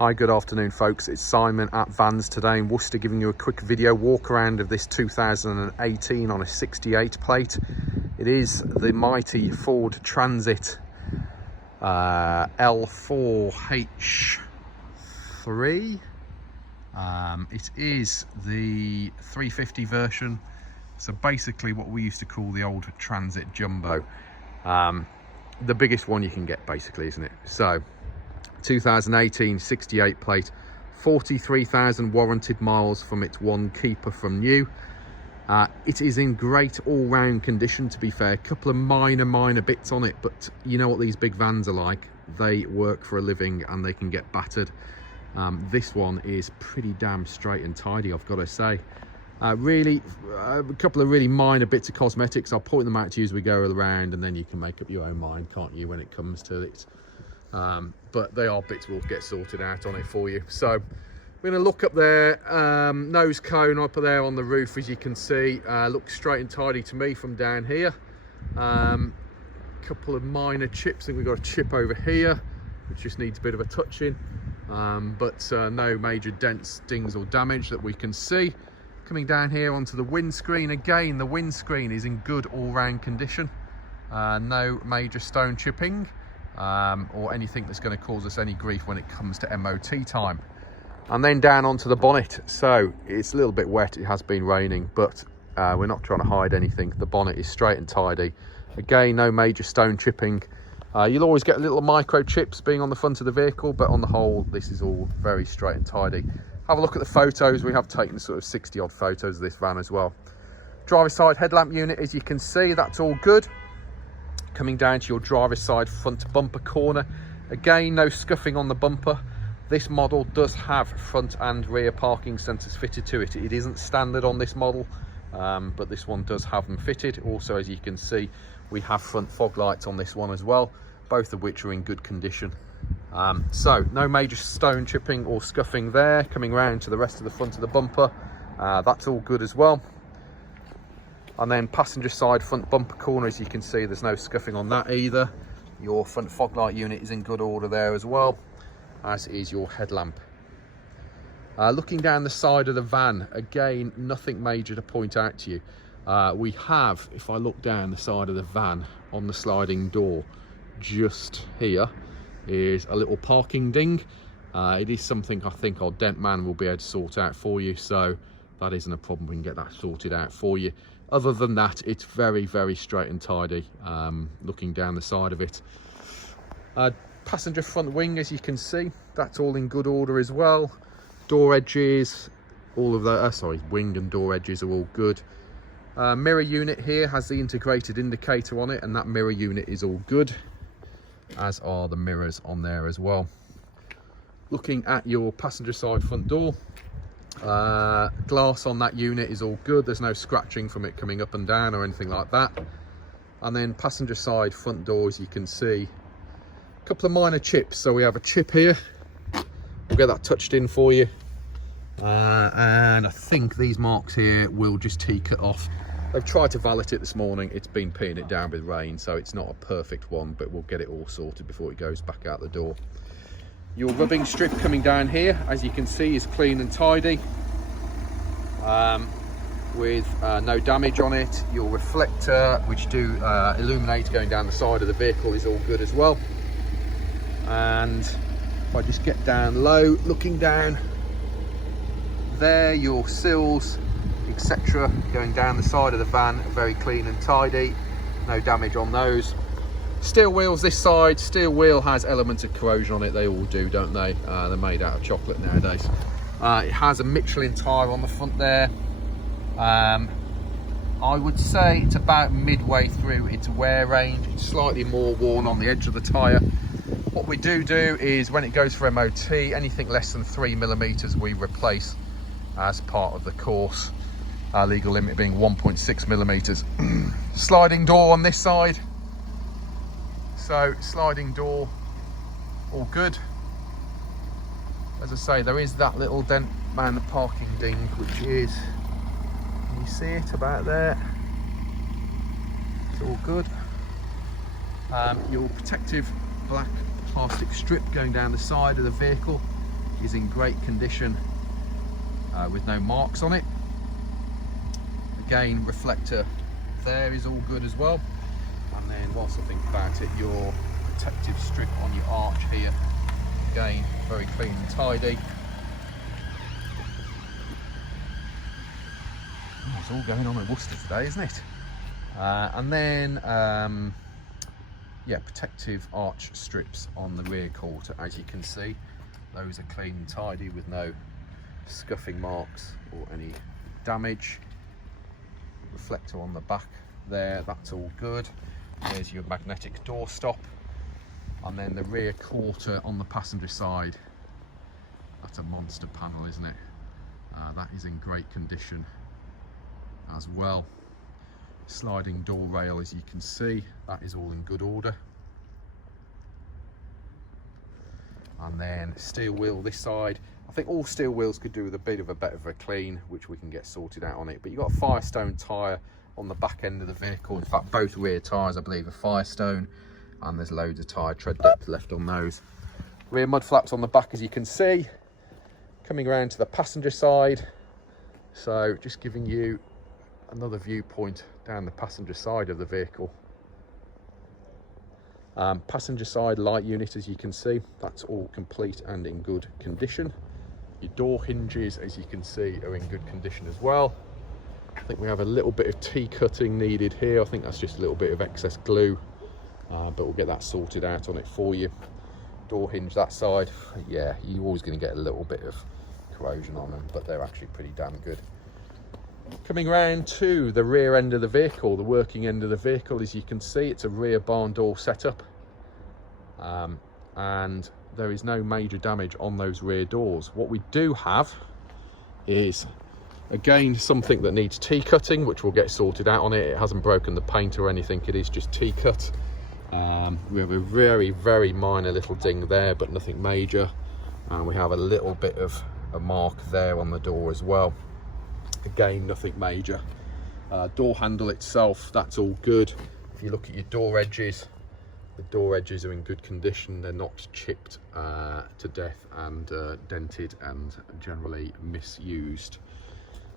Hi, good afternoon folks, it's Simon at Vans today in Worcester, giving you a quick video walk around of this 2018 on a 68 plate. It is the mighty Ford Transit L4H3. It is the 350 version, so basically what we used to call the old Transit Jumbo. The biggest one you can get basically, isn't it? So 2018 68 plate, 43,000 warranted miles from its one keeper from new. It is in great all-round condition, to be fair. A couple of minor bits on it, but you know what these big vans are like. They work for a living and they can get battered. This one is pretty damn straight and tidy, I've got to say. Really, a couple of really minor bits of cosmetics. I'll point them out to you as we go around, and then you can make up your own mind, can't you, when it comes to it. But they are bits we'll get sorted out on it for you. So we're going to look up there. Nose cone up there on the roof, as you can see, looks straight and tidy to me from down here. Couple of minor chips. I think we've got a chip over here which just needs a bit of a touching, but no major dents, dings or damage that we can see. Coming down here onto the windscreen, again the windscreen is in good all-round condition. No major stone chipping or anything that's going to cause us any grief when it comes to MOT time. And then down onto the bonnet. So it's a little bit wet, it has been raining, but we're not trying to hide anything. The bonnet is straight and tidy. Again, no major stone chipping. You'll always get little micro chips being on the front of the vehicle, but on the whole this is all very straight and tidy. Have a look at the photos. We have taken sort of 60 odd photos of this van as well. Driver's side headlamp unit, as you can see, that's all good. Coming down to your driver's side front bumper corner, again no scuffing on the bumper. This model does have front and rear parking sensors fitted to it. It isn't standard on this model, but this one does have them fitted. Also, as you can see, we have front fog lights on this one as well, both of which are in good condition. So no major stone chipping or scuffing there. Coming round to the rest of the front of the bumper, that's all good as well. And then passenger side front bumper corner, as you can see, there's no scuffing on that either. Your front fog light unit is in good order there as well, as is your headlamp. Looking down the side of the van, again nothing major to point out to you. We have, if I look down the side of the van on the sliding door, just here is a little parking ding. It is something I think our dent man will be able to sort out for you, so that isn't a problem. We can get that sorted out for you. Other than that, it's very straight and tidy. Looking down the side of it, passenger front wing, as you can see, that's all in good order as well. Door edges, all of the wing and door edges are all good. Mirror unit here has the integrated indicator on it, and that mirror unit is all good, as are the mirrors on there as well. Looking at your passenger side front door, glass on that unit is all good. There's no scratching from it coming up and down or anything like that. And then passenger side front doors, you can see a couple of minor chips. So we have a chip here, we'll get that touched in for you, and I think these marks here will just teak it off. They've tried to valet it this morning. It's been peeing it down with rain, so it's not a perfect one, but we'll get it all sorted before it goes back out the door. Your rubbing strip coming down here, as you can see, is clean and tidy, with no damage on it. Your reflector, which do illuminate going down the side of the vehicle, is all good as well. And if I just get down low, looking down there, your sills, etc., going down the side of the van are very clean and tidy. No damage on those. Steel wheels this side. Steel wheel has elements of corrosion on it. They all do, don't they? They're made out of chocolate nowadays. It has a Michelin Tyre on the front there. I would say it's about midway through its wear range. It's slightly more worn on the edge of the tyre. What we do is when it goes for MOT, anything less than 3mm we replace as part of the course. Legal limit being 1.6mm. Sliding door on this side. So sliding door, all good. As I say, there is that little dent man parking ding, which is, can you see it about there? It's all good. Your protective black plastic strip going down the side of the vehicle, is in great condition with no marks on it. Again, reflector there is all good as well. And then whilst I think about it, your protective strip on your arch here, again, very clean and tidy. Oh, it's all going on in Worcester today, isn't it? And then, yeah, protective arch strips on the rear quarter, as you can see. Those are clean and tidy with no scuffing marks or any damage. Reflector on the back there, that's all good. There's your magnetic door stop. And then the rear quarter on the passenger side, that's a monster panel, isn't it? That is in great condition as well. Sliding door rail, as you can see, that is all in good order. And then steel wheel this side. I think all steel wheels could do with a bit of a better of a clean, which we can get sorted out on it. But you've got a Firestone tyre on the back end of the vehicle. In fact, both rear tyres, I believe, are Firestone, and there's loads of tyre tread depth left on those. Rear mud flaps on the back, as you can see. Coming around to the passenger side, so just giving you another viewpoint down the passenger side of the vehicle. Passenger side light unit, as you can see, that's all complete and in good condition. Your door hinges, as you can see, are in good condition as well. I think we have a little bit of T-cutting needed here. I think that's just a little bit of excess glue, but we'll get that sorted out on it for you. Door hinge that side, yeah, you're always going to get a little bit of corrosion on them, but they're actually pretty damn good. Coming around to the rear end of the vehicle, the working end of the vehicle, as you can see, it's a rear barn door setup, and there is no major damage on those rear doors. What we do have is, again, something that needs T-cutting, which we'll get sorted out on it. It hasn't broken the paint or anything, it is just T-cut. We have a very, very minor little ding there, but nothing major. And we have a little bit of a mark there on the door as well. Again, nothing major. Door handle itself, that's all good. If you look at your door edges, the door edges are in good condition. They're not chipped to death and dented and generally misused.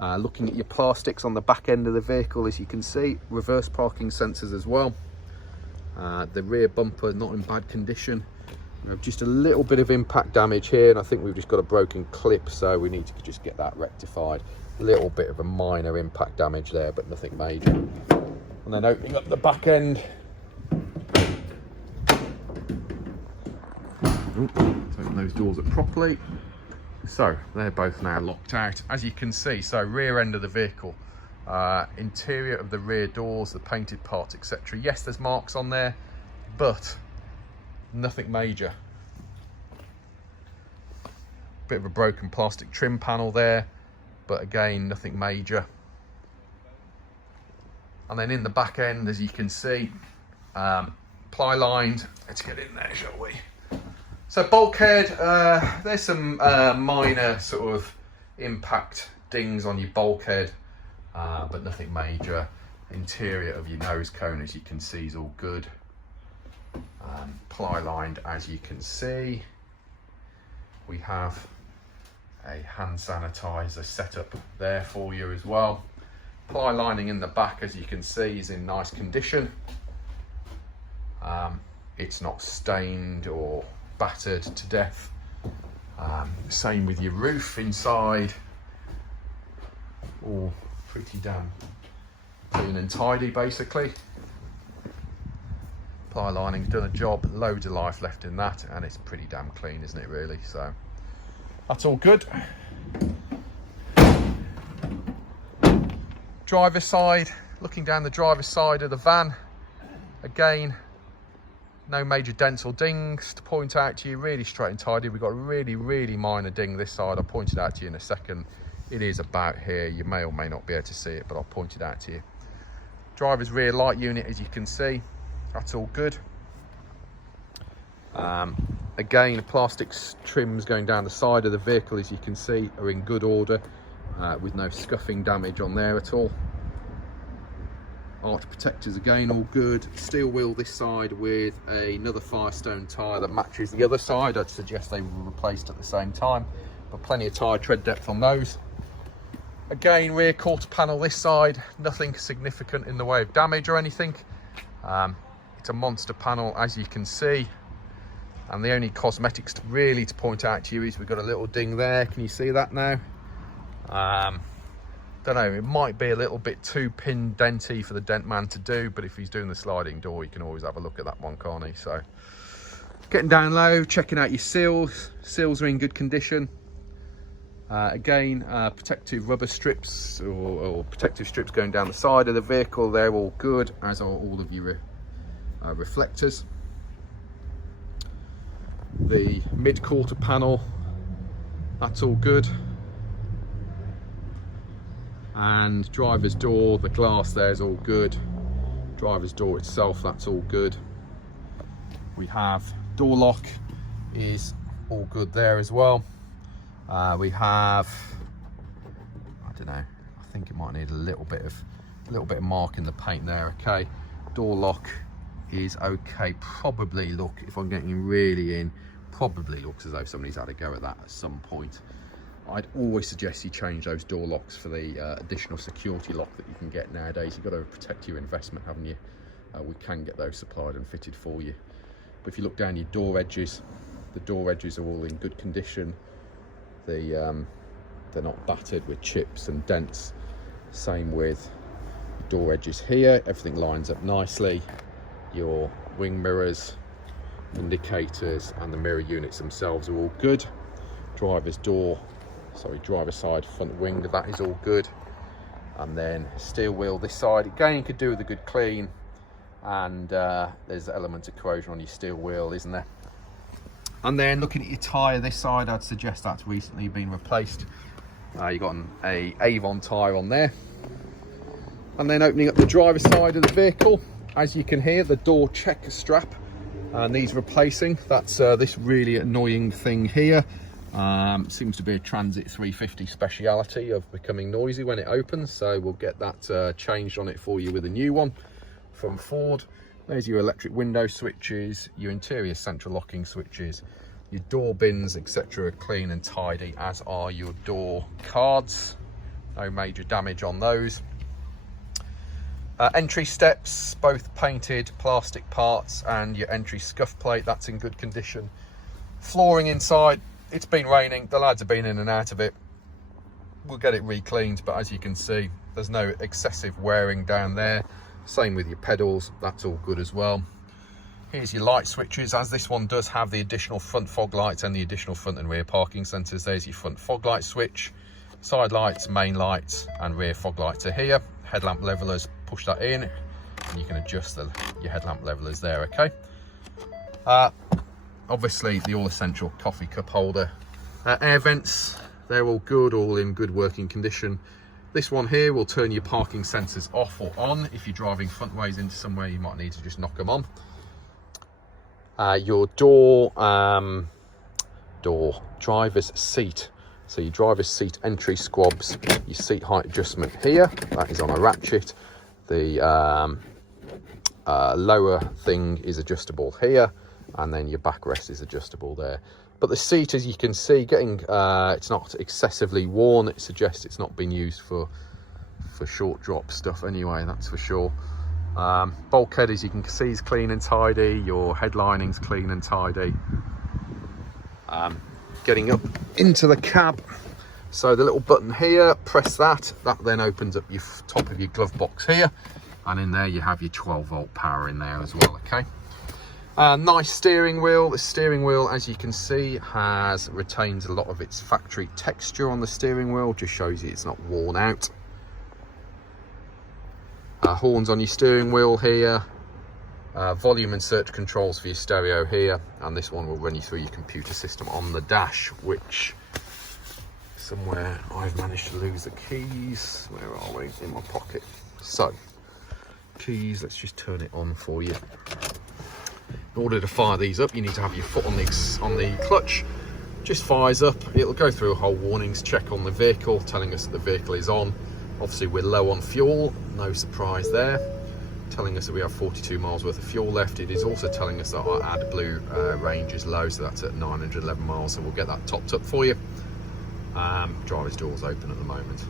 Looking at your plastics on the back end of the vehicle, as you can see, reverse parking sensors as well. The rear bumper not in bad condition. We have just a little bit of impact damage here, and I think we've just got a broken clip, so we need to just get that rectified. A little bit of a minor impact damage there, but nothing major. And then opening up the back end. Let's open those doors up properly. So they're both now locked out, as you can see. So rear end of the vehicle, interior of the rear doors, the painted parts, etc. Yes, there's marks on there, but nothing major. Bit of a broken plastic trim panel there, but again, nothing major. And then in the back end, as you can see, ply lined. Let's get in there, shall we? So bulkhead, there's some minor sort of impact dings on your bulkhead, but nothing major. Interior of your nose cone, as you can see, is all good. Ply lined, as you can see. We have a hand sanitizer setup there for you as well. Ply lining in the back, as you can see, is in nice condition. It's not stained or battered to death. Same with your roof inside, all pretty damn clean and tidy basically. Ply lining's done a job, loads of life left in that, and it's pretty damn clean, isn't it really? So that's all good. Driver's side, looking down the driver's side of the van, again, no major dents or dings to point out to you, really straight and tidy. We've got a really, really minor ding this side. I'll point it out to you in a second. It is about here. You may or may not be able to see it, but I'll point it out to you. Driver's rear light unit, as you can see, that's all good. Again, the plastic trims going down the side of the vehicle, as you can see, are in good order, with no scuffing damage on there at all. arch protectors again, all good. Steel wheel this side with another Firestone tyre that matches the other side. I'd suggest they were replaced at the same time, but plenty of tyre tread depth on those. Again, rear quarter panel this side, nothing significant in the way of damage or anything. It's a monster panel, as you can see. And the only cosmetics really to point out to you is we've got a little ding there. Can you see that now? Don't know, it might be a little bit too pin denty for the dent man to do, but if he's doing the sliding door, you can always have a look at that one, can't he? So getting down low, checking out your seals. Seals are in good condition. Again, protective rubber strips or protective strips going down the side of the vehicle, they're all good, as are all of your reflectors. The mid quarter panel, that's all good. And driver's door, the glass there is all good. Driver's door itself, that's all good. We have door lock is all good there as well. We have, I don't know, I think it might need a little bit of mark in the paint there. Okay, door lock is okay. Probably look, if I'm getting really in, probably looks as though somebody's had a go at that at some point. I'd always suggest you change those door locks for the additional security lock that you can get nowadays. You've got to protect your investment, haven't you? We can get those supplied and fitted for you. But if you look down your door edges, the door edges are all in good condition. They're not battered with chips and dents. Same with door edges here. Everything lines up nicely. Your wing mirrors, indicators, and the mirror units themselves are all good. Driver's side front wing, that is all good. And then steel wheel this side, again, could do with a good clean. And there's an element of corrosion on your steel wheel, isn't there? And then looking at your tyre this side, I'd suggest that's recently been replaced. You've got an Avon tyre on there. And then opening up the driver's side of the vehicle, as you can hear, the door checker strap needs replacing. That's this really annoying thing here. Seems to be a Transit 350 speciality of becoming noisy when it opens, so we'll get that changed on it for you with a new one from Ford. There's your electric window switches, your interior central locking switches, your door bins, etc. are clean and tidy, as are your door cards. No major damage on those. Entry steps, both painted plastic parts, and your entry scuff plate, that's in good condition. Flooring inside, it's been raining, the lads have been in and out of it. We'll get it re-cleaned, but as you can see, there's no excessive wearing down there. Same with your pedals, that's all good as well. Here's your light switches, as this one does have the additional front fog lights and the additional front and rear parking sensors. There's your front fog light switch, side lights, main lights, and rear fog lights are here. Headlamp levelers, push that in, and you can adjust your headlamp levelers there, okay? Obviously, the all essential coffee cup holder. Air vents, they're all good, all in good working condition. This one here will turn your parking sensors off or on. If you're driving front ways into somewhere, you might need to just knock them on. Your driver's seat. So your driver's seat entry squabs, your seat height adjustment here, that is on a ratchet. The lower thing is adjustable here, and then your backrest is adjustable there. But the seat, as you can see, it's not excessively worn. It suggests it's not been used for short drop stuff anyway, that's for sure. Bulkhead, as you can see, is clean and tidy. Your headlining's clean and tidy. Getting up into the cab, so the little button here, press that then opens up your top of your glove box here, and in there you have your 12-volt power in there as well, okay? Nice steering wheel. The steering wheel, as you can see, retains a lot of its factory texture on the steering wheel, just shows you it's not worn out. Horns on your steering wheel here, volume and search controls for your stereo here, and this one will run you through your computer system on the dash, which somewhere I've managed to lose the keys. Where are we? In my pocket. So, keys, let's just turn it on for you. In order to fire these up, you need to have your foot on the clutch. Just fires up. It'll go through a whole warnings check on the vehicle, telling us that the vehicle is on. Obviously, we're low on fuel, no surprise there. telling us that we have 42 miles worth of fuel left. It is also telling us that our AdBlue range is low, so that's at 911 miles, so we'll get that topped up for you. Driver's door's open at the moment.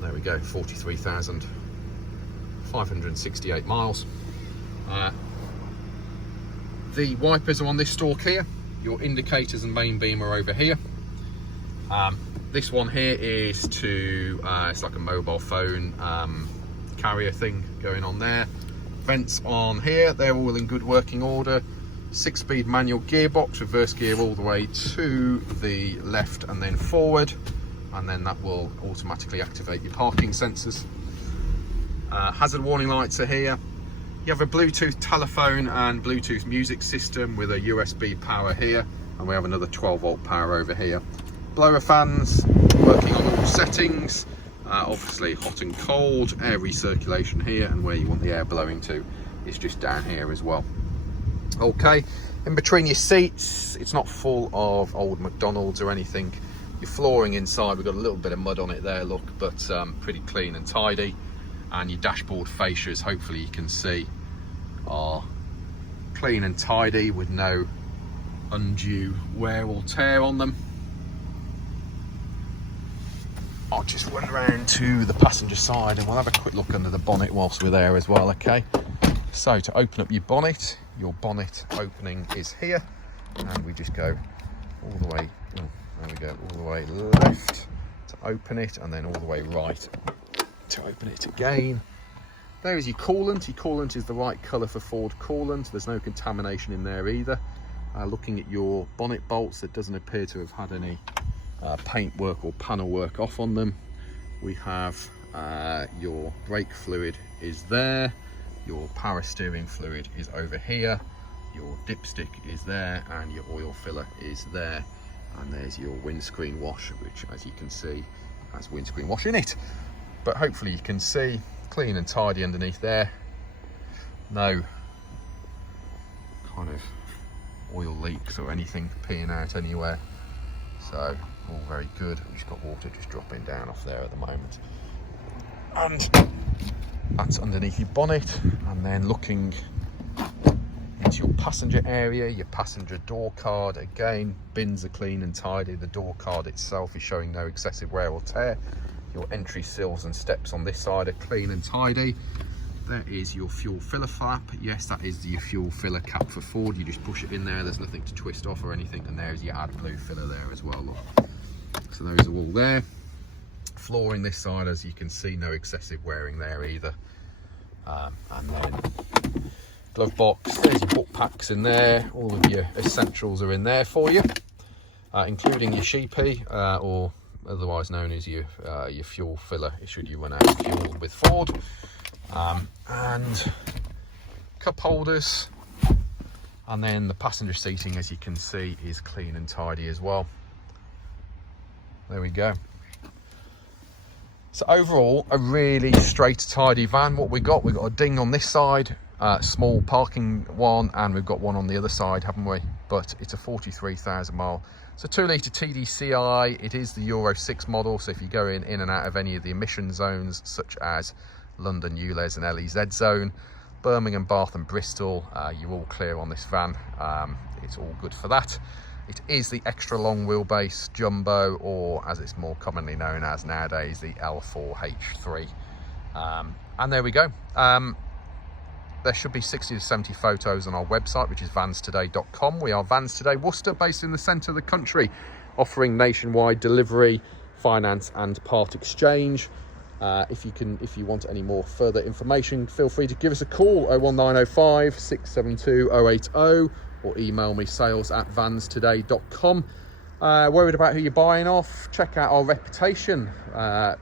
There we go, 43,568 miles. The wipers are on this stalk here. Your indicators and main beam are over here. This one here is to, it's like a mobile phone carrier thing going on there. Vents on here, they're all in good working order. 6-speed manual gearbox, reverse gear all the way to the left and then forward, and then that will automatically activate your parking sensors. Hazard warning lights are here. You have a Bluetooth telephone and Bluetooth music system with a USB power here, and we have another 12-volt power over here. Blower fans working on all settings. Obviously hot and cold, air recirculation here, and where you want the air blowing to is just down here as well. Okay, in between your seats, it's not full of old McDonald's or anything. Your flooring inside, we've got a little bit of mud on it there, look, but pretty clean and tidy. And your dashboard fascias, hopefully you can see, are clean and tidy with no undue wear or tear on them. I'll just run around to the passenger side and we'll have a quick look under the bonnet whilst we're there as well, okay? So to open up your bonnet opening is here, and we just go all the way, there we go, all the way left to open it, and then all the way right to open it again. There is your coolant. Your coolant is the right colour for Ford coolant. There's no contamination in there either. Looking at your bonnet bolts, it doesn't appear to have had any paint work or panel work off on them. We have your brake fluid is there, your power steering fluid is over here, your dipstick is there, and your oil filler is there, and there's your windscreen wash, which as you can see has windscreen wash in it, but hopefully you can see clean and tidy underneath there. No kind of oil leaks or anything peeing out anywhere, so all very good. We've just got water just dropping down off there at the moment, and that's underneath your bonnet. And then looking into your passenger area, your passenger door card, again, bins are clean and tidy. The door card itself is showing no excessive wear or tear. Your entry sills and steps on this side are clean and tidy. There is your fuel filler flap. Yes, that is your fuel filler cap for Ford. You just push it in there, there's nothing to twist off or anything, and there's your AdBlue filler there as well, look. So those are all there. Flooring this side, as you can see, no excessive wearing there either. And then glove box, there's your book packs in there. All of your essentials are in there for you, including your sheepy, or otherwise known as your fuel filler, should you run out of fuel with Ford. And cup holders, and then the passenger seating, as you can see, is clean and tidy as well. There we go. So overall, a really straight, tidy van. What we've got a ding on this side, small parking one, and we've got one on the other side, haven't we? But it's a 43,000 mile. It's a 2-litre TDCI. It is the Euro 6 model, so if you go in and out of any of the emission zones, such as London, ULEZ and LEZ zone, Birmingham, Bath and Bristol, you're all clear on this van. It's all good for that. It is the extra long wheelbase jumbo, or as it's more commonly known as nowadays, the L4H3. And there we go. There should be 60 to 70 photos on our website, which is vanstoday.com. We are Vans Today Worcester, based in the centre of the country, offering nationwide delivery, finance and part exchange. If you want any more further information, feel free to give us a call, 01905 672 080, or email me, sales@vanstoday.com. Worried about who you're buying off? Check out our reputation,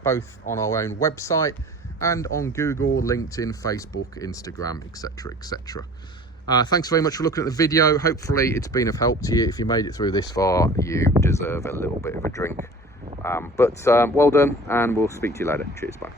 both on our own website and on Google, LinkedIn, Facebook, Instagram, etc, etc. Thanks very much for looking at the video. Hopefully it's been of help to you. If you made it through this far, you deserve a little bit of a drink. But well done, and we'll speak to you later. Cheers, bye.